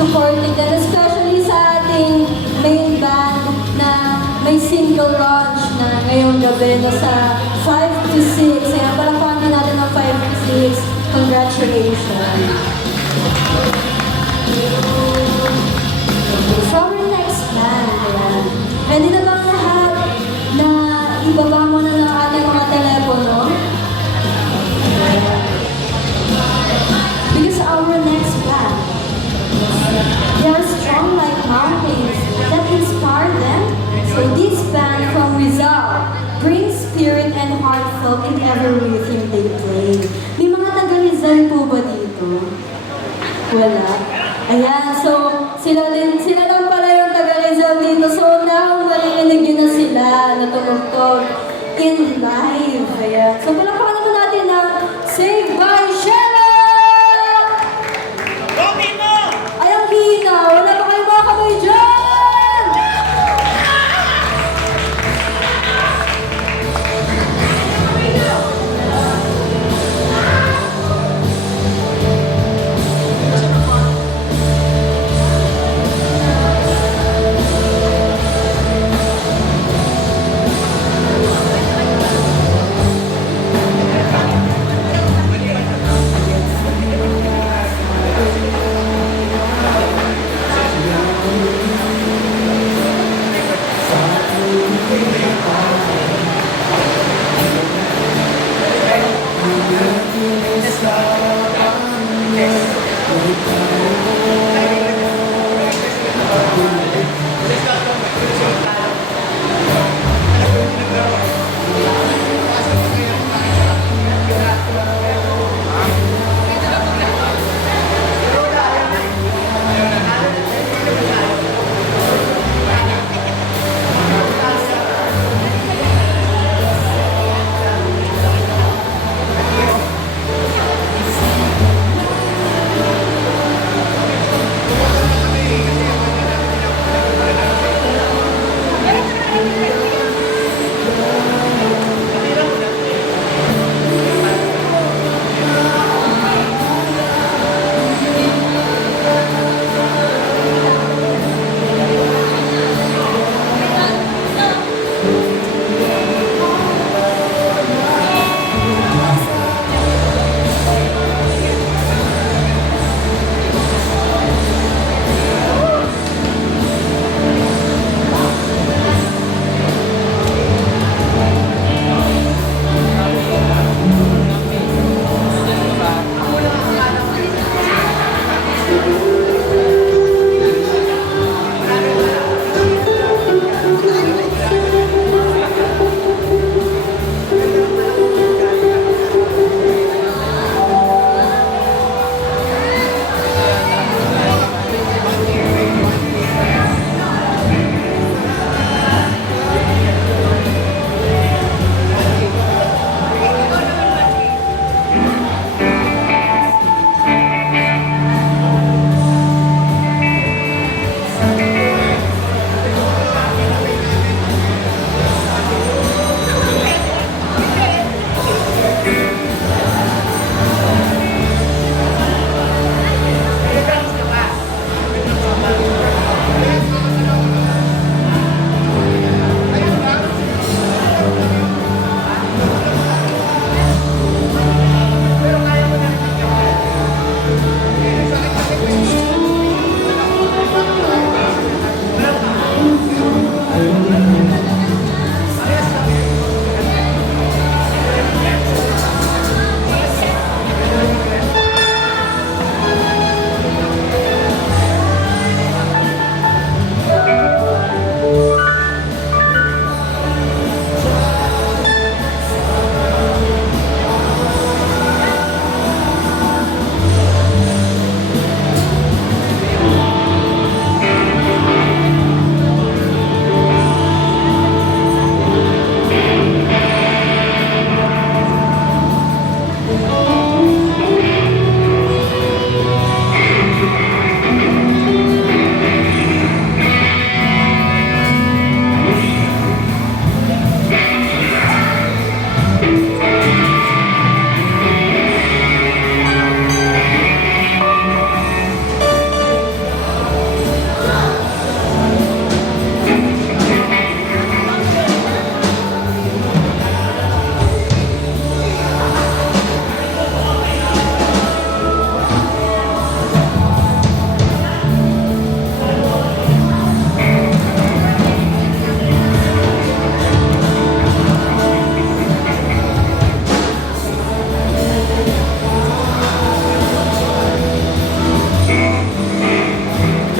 supporting them, especially sa ating main band na may single launch na ngayong gabi na sa 5 to 6. Kaya palakpakan din natin ng 5 to 6. Congratulations! From our next band, ayan. Ready na bang lahat na ibaba mo na ng ating mga telepono? Because our next band, they are strong like mountains that inspire them. So this band from Rizal brings spirit and heartfelt in every rhythm they play. May mga taga-Rizal po ba dito? Wala. Ayan, so sila lang pala yung taga-Rizal dito. So now, marinig nyo na sila na tumugtog in live. Ayan. So palakpakan naman natin ang Saved by Sheila! Ay, ang hina! Wala pa kayo mga kamay dyan!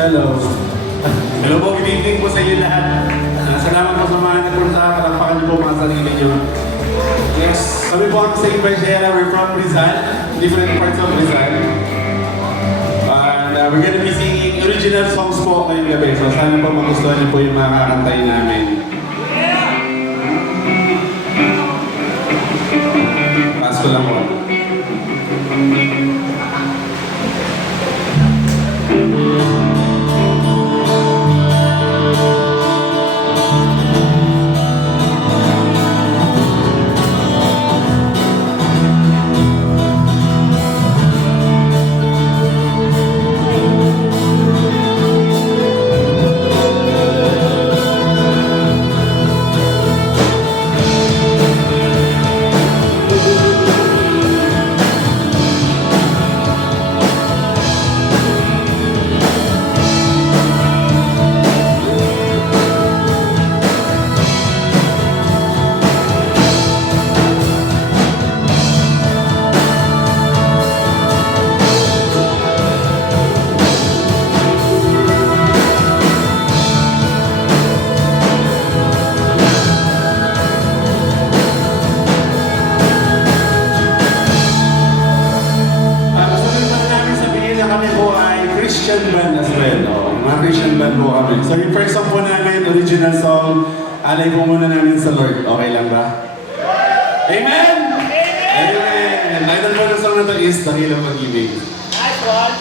Hello. Hello po, good evening po sa inyo lahat. Salamat po sa mga nagpunta. Palakpakan niyo po mga sarili niyo. Next, kami po ang St. Bajera. We're from Rizal, different parts of Rizal. And we're gonna be singing original songs po ngayong gabi. So sana po magustuhan niyo po yung mga kakantayin namin. Pass ko lang po. Christian band as well. Oh, mga Christian band po kami. So yung first song po namin, original song, alay po muna namin sa Lord. Okay lang ba? Amen! Amen! Title po ng song na to is Dakilang Pag-ibig. Nice one!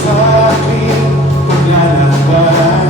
Sa aking paglalakbay,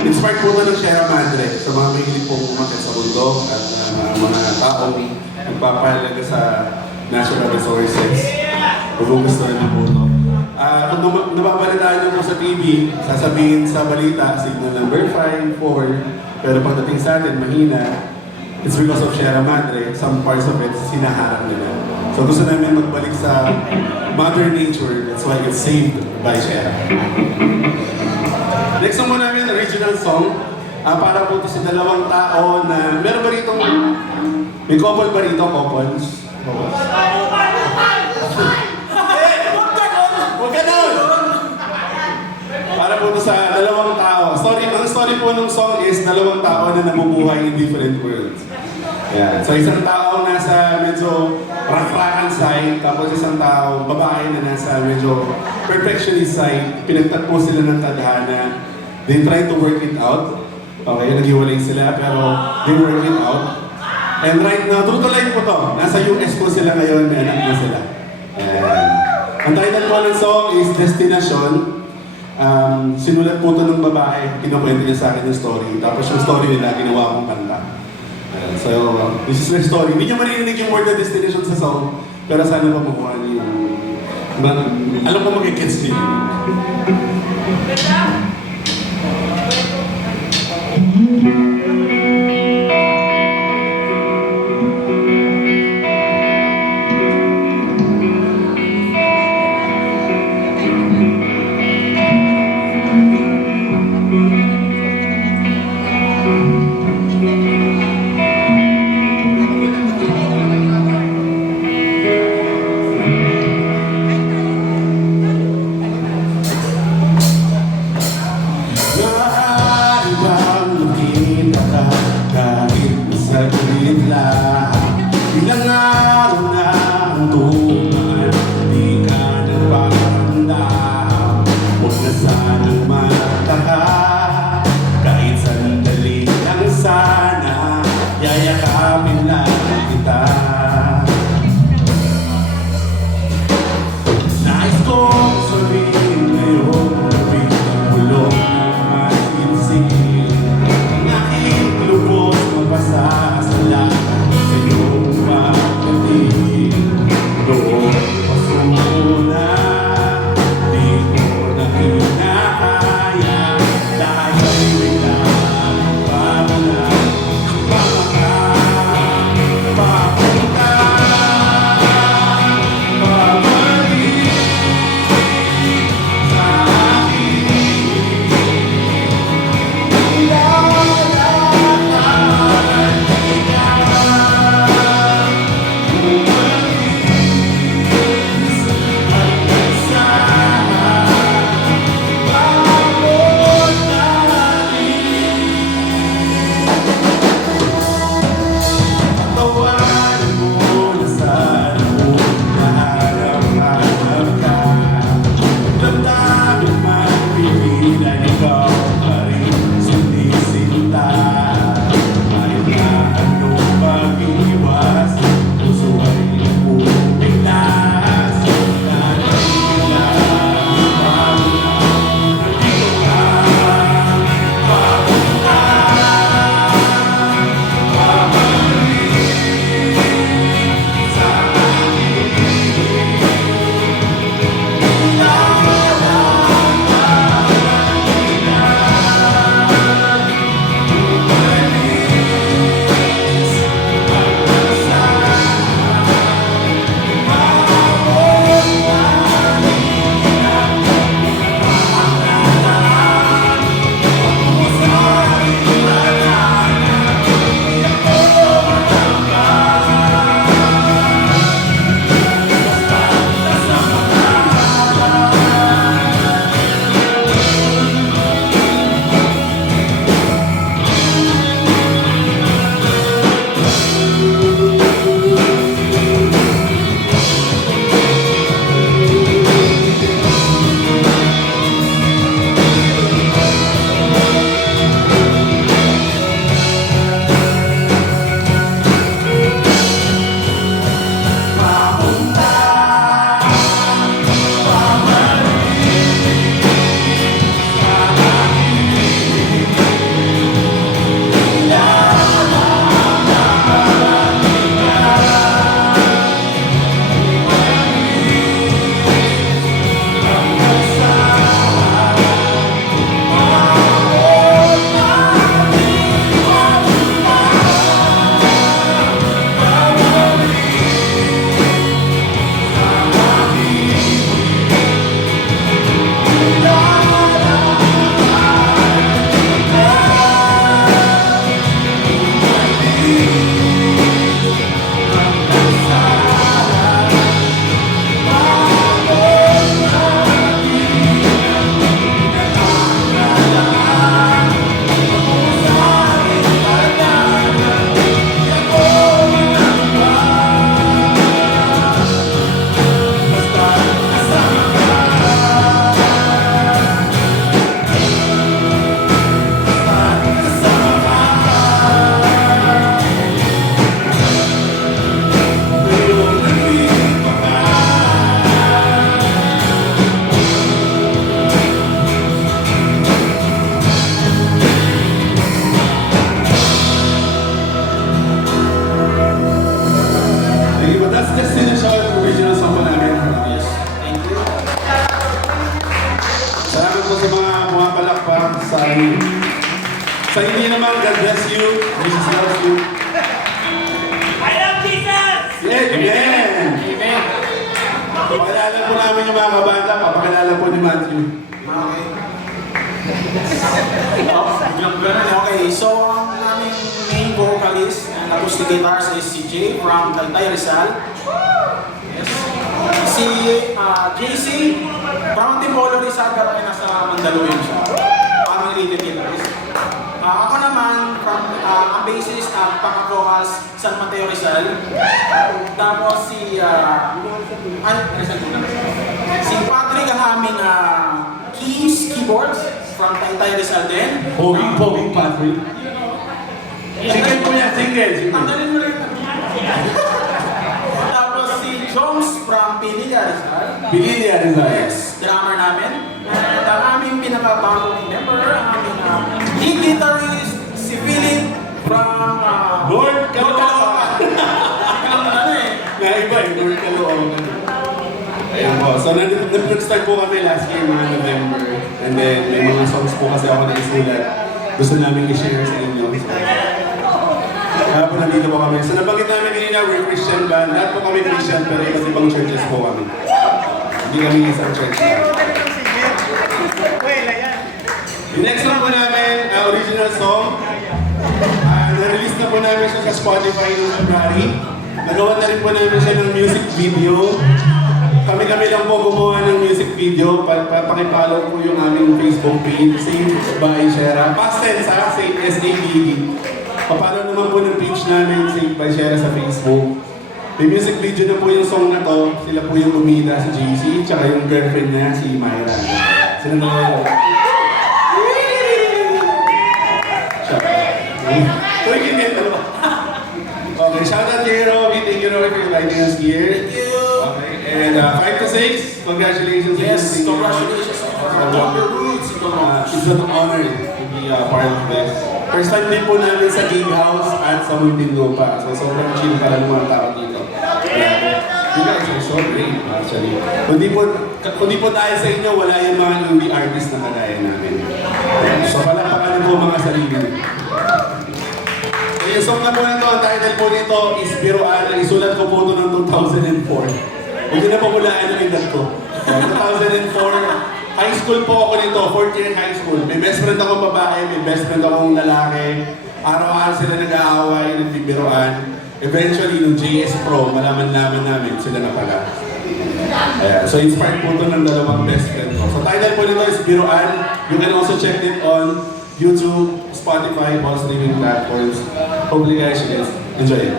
Inspired po ito ng Sierra Madre sa mga mahilig pong umakit sa bundok at mga taong nagpapahalaga sa natural resources. Kung gusto rin po ito. Kung nababalitaan niyo po sa TV, sasabihin sa balita, signal number 5, 4, pero pagdating sa atin, mahina. It's because of Sierra Madre, some parts of it, sinaharap nila. So gusto namin magbalik sa Mother Nature, that's why it's saved by Sierra. Next song mo namin, original song. Para po ito sa dalawang tao na, meron ba rito, may couple ba rito, couples? Huwag ka nun! Para po ito sa dalawang tao. Ang story po ng song is dalawang tao na nabubuhay in different worlds. Yeah. So isang tao nasa medyo rough-rockan side, tapos isang tao, babae na nasa medyo perfectionist side, pinagtagpo sila ng tadhana. They try to work it out. Okay, naghiwalay sila, pero they work it out. And right now, true to life po to. Nasa US po sila ngayon, may anak na sila. And ang title po ng song is Destination. Sinulat po ito ng babae, kinukwento niya sa akin yung story. Tapos yung story nila, ginawa kong kanta. So, this is their story. Hindi niya marinig yung word na destination sa song, pero sana pa makuha niyo yung... Alam ko mag-gets niyo. Maaari bang makita ka Sa inyo naman, God bless you. Jesus loves you. I love Jesus! Yeah, amen! Amen. Papakilala po namin yung mga kabanda. Papakilala po ni Matthew. Okay. Biglang ganun. Okay, so ang aming main vocalist and acoustic guitarist is si Jay from Taytay Rizal. Yes. Si JC from Antipolo Rizal, pero ay nasa Mandaluyong siya. Aming rhythm guitarist. Ako naman, from ang bassist at pang-vocals San Mateo Rizal. Tapos si si Patrick ang aming keyboards from Taytay Rizal din. Poging Patrick. Single po yan, single. Tanggalin mo rin. Tapos si Jones from Pililia Rizal. Pililia rin ba? Yes, drummer namin. And ang aming pinakabagong member, ang aming lead guitarist, si Philip from Lord Caloocan. Biglang ano eh. Naiba eh, Lord Caloocan. Ayan po. So, nag-start po kami last year, mga November. And then, may mga songs po kasi ako naisulat. Gusto namin i-share sa inyo. So, kaya po nandito po kami. So, nabanggit namin kanina, we're Christian band. Lahat po kami Christian, pero iba't ibang churches po kami. Hindi kami isang church lang. Yung next song po namin, original song. Na-release na po namin siya sa Spotify noong February. Nagawa na rin po namin siya ng music video. Kami-kami lang po gumawa ng music video. Pakipollow po yung aming Facebook page. Same by Shera. Past tense ha, same S-A-B-E. Papalo naman po ng page namin, Save by Shera sa Facebook. May music video na po yung song na to. Sila po yung umida, si JC, tsaka yung girlfriend niya, si Myra. Sila na yun. Uy, ganyan, ano ba? Okay, shout out kay Robby. Thank you, Robby, for inviting us here. Thank you. Okay, and 5 to 6, congratulations. Yes, again. congratulations on your roots. It's an honor to be part of this. First time din po namin sa Gig House at sa Muntinlupa. So, sobrang chill para ng mga tao dito. Yeah. You guys are so great, actually. Kundi po tayo sa inyo, wala yung mga indie artists na kagaya namin. So, palakpakan po mga sarili. Yung song na po nito, ang title po nito is Biruan. Isulat ko po ito noong 2004. Hindi na populaan yung edad ko. 2004, high school po ako nito, 4th year high school. May best friend akong babae, may best friend akong lalaki. Araw-araw sila nag-aaway, nagbibiruan. Eventually, nung JS Pro, malaman-laman namin sila na pala. Ayan. So, inspired po ito ng dalawang best friend ko. So, title po nito is Biruan. You can also check it on YouTube, Spotify, all streaming platforms. Hopefully guys, enjoy it.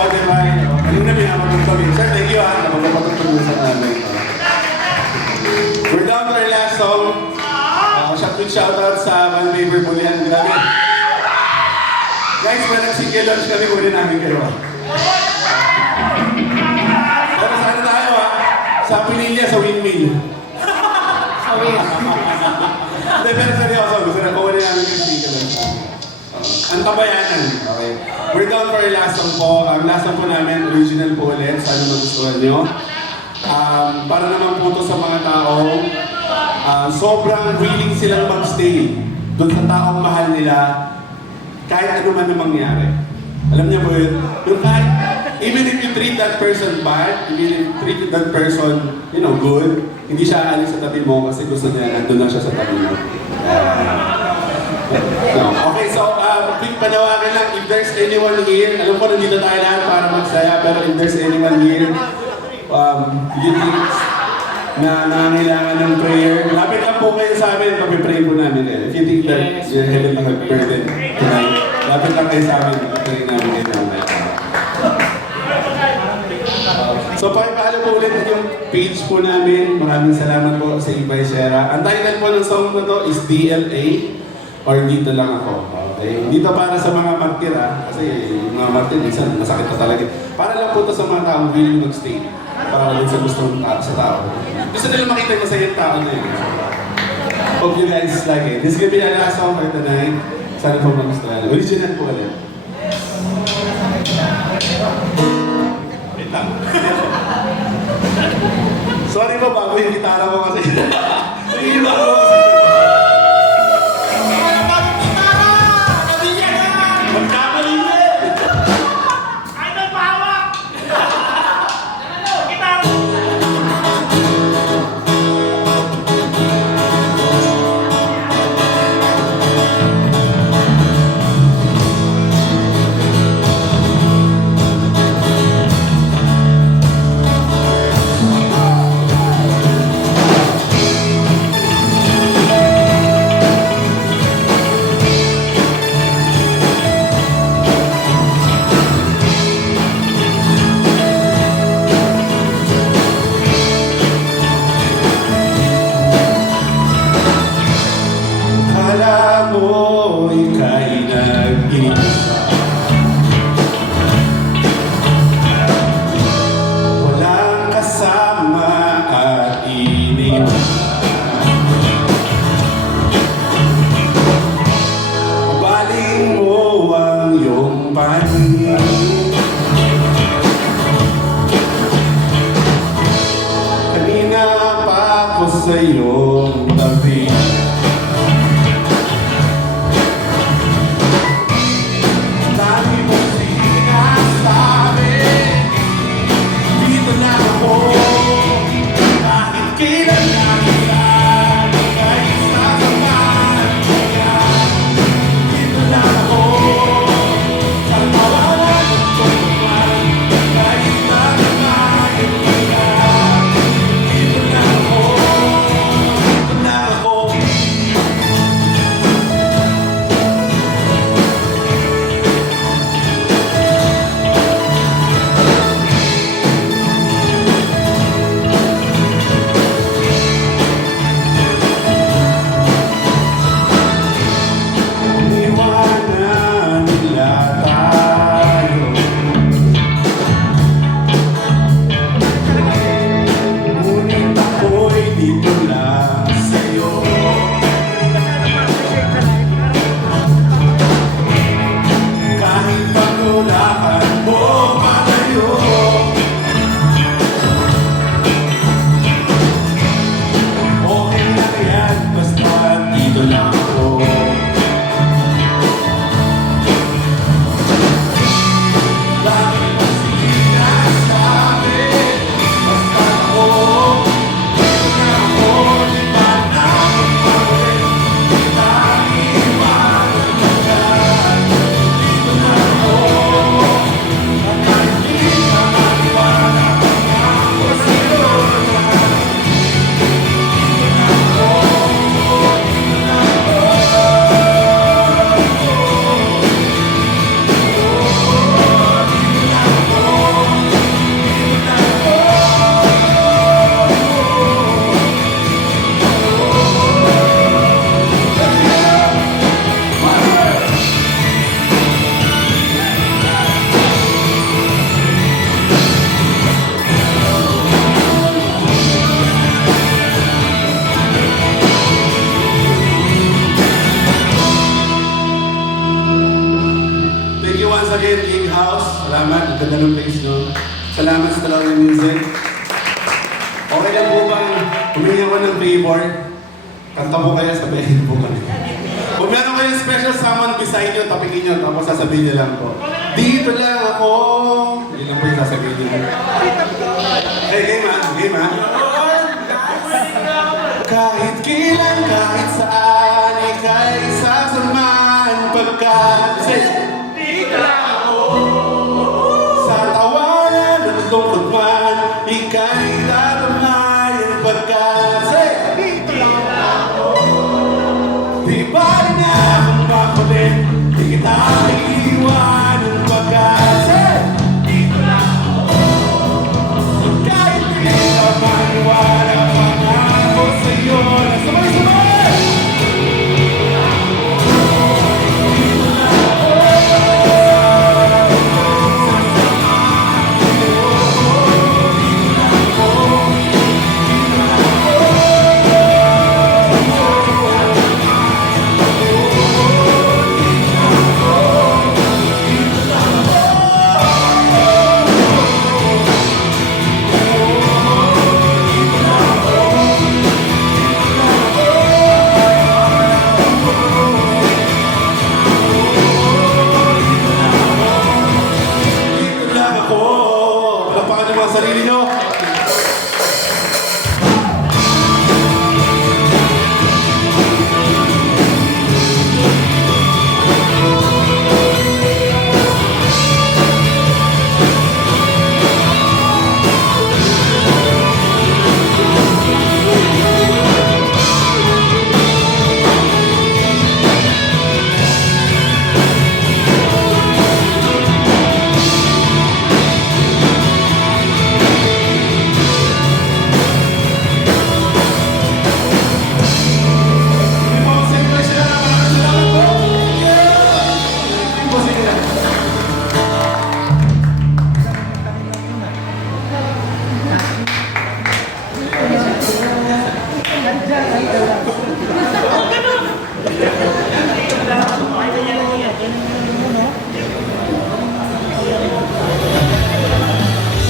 Spotify. Kanina pinapatog kami. Sir, thank you ha. Napapatog mo sa amin. We're down to our last song. Shoutout sa Van Paper Bulian. Grabe. Guys, may nag-single launch kami. Kunin namin kayo. Pero saan tayo ha? Sa Pinilla, sa Windmill. Hindi, pero seryoso. Gusto na kunin namin yung single launch. Ang tabayanan. Okay. We're down for our last song po. Ang last song po namin, original po ulit. Sana magustuhan nyo. Para naman po ito sa mga taong sobrang willing silang mag-stay doon sa taong mahal nila kahit ano man na mangyari. Alam niyo po yun? Yung kahit, even if you treat that person bad, even if you treat that person, you know, good, hindi siya alis sa tabi mo kasi gusto niya, nandun lang siya sa tabi mo. Okay, so, quick panawagan lang. If there's anyone here, alam ko nandito tayo lahat para magsaya, pero if there's anyone here, you think na nangangailangan ng prayer, lapit lang po kayo sa amin, pag-pray po namin kayo. If you think that you're having a burden tonight, lapit lang kayo sa amin, pag-pray namin kayo tonight. So, pakipahalo po ulit yung page po namin. Maraming salamat po sa Ibay Sierra. Ang title po ng song na to is DLA or Dito Lang Ako. Okay? Dito para sa mga martir kasi yung mga martir minsan masakit na talaga. Para lang po to sa mga taong willing mag-stay. Para lang sa gustong sa tao. Gusto nila makita yung masayang tao na yun. Hope you guys like it. This is gonna be our last song for tonight. Sana po magustuhan. Original po ulit. Wait lang. Sorry po, bago yung gitara mo kasi. Yung bago mo kasi. Magkamali mo eh! Ay, nagpahawak! Gitara! Akala mo ika'y nag-iisa. Walang kasama at iniwan. Baling mo ang iyong panin. Kanina pa ako sa iyong tabi. Dami mong sinasabi, dito na ako. Kahit kailan lang ika'y sasamahan ko ka. Dito na ako. Sa kawalan ko naman, kahit sasamahan ko ka. Dito na ako. Dito na ako. naman. Ang ganda ng place, no? Salamat sa talagang music. Okay lang po bang humingi ako ng favor? Kanta po kayo, sabihin po kami. Kung meron kayong special someone beside nyo, tapikin nyo, tapos sasabihin nyo lang po. Dito lang ako. Hindi lang po yung sasabihin nyo. Hey, game ha? Game ha? Kahit kailan, kahit saan, ika'y sasamahan pagkat dito lang ako. Sa tawanan at lungkot man, ika'y tatamayan pagkat dito lang ako. Di ba rin nga kung makulit, di kita iiwanan pagkat dito lang ako. Kahit di ka maniwala, pangako sa'yo na sabay-sabay. Dito lang ako. Palapakan niyo mga sarili niyo. Hindi po, simple sila. Maraming salamat po. Hindi po, sige lang.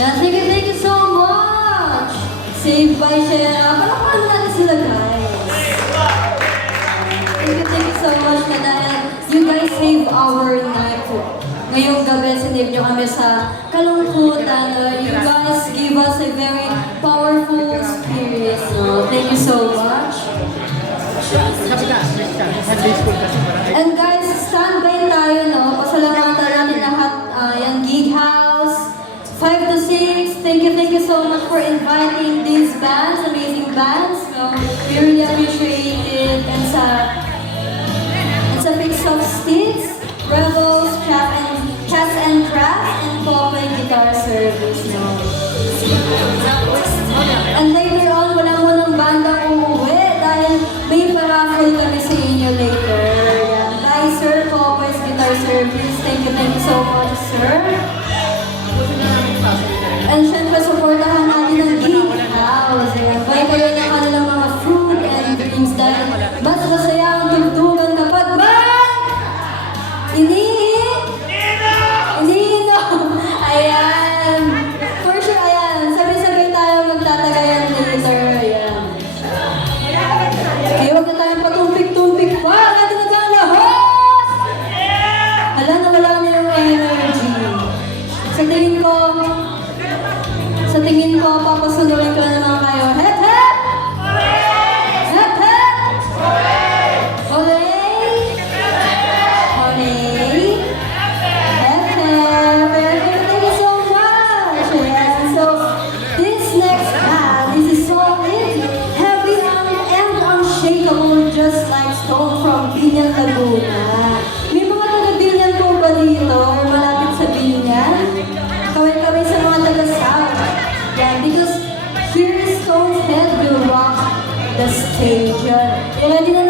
Yeah, thank you so much! Saved by Shera. Palakpakan natin sila, guys. Thank you so much na dahil you guys save our night. Ngayong gabi, sinave nyo kami sa kalungkutan. You guys give us a very powerful spirit. No? Thank you so much. And guys, standby tayo, no? Pasalamatan natin lahat. Yung Gig House, 5 to 6. Thank you so much for inviting these bands, amazing bands. No? We really appreciate it. And sa Fix of Sticks, Rebels, Cats and Crafts, and Popeye Guitar Service. No? And later on, wala mo ng bandang uuwi dahil may paraffle kami sa inyo later. Yan. Bye, Sir Popeyes Guitar Service. Thank you so much, sir. And syempre, supportahan natin ang Gig House. Ayan. Buy kayo ng kanilang mga food and drinks dahil mas masaya ang tugtugan kapag Ayan. For sure, ayan. Sabi-sabi tayo magtatagayan later. Ayan. Okay, huwag na tayong patumpik-tumpik pa. Natin na tayo lahat! Hala, nawala na yung energy. Sa tingin ko, papasunurin ko na naman kayo. Hep, hep! Hep, hep! Hooray! Hooray! Hep, hep! Thank you so much! Ayan, so, this next band, this is solid, heavy and unshakable, just like Stone from Binyan, Laguna. May mga taga-Binyan po ba dito? Or malapit sa Binyan? Kaway-kaway sa mga taga-South. Yeah, because here is Stone's Head will rock the stage. Ready na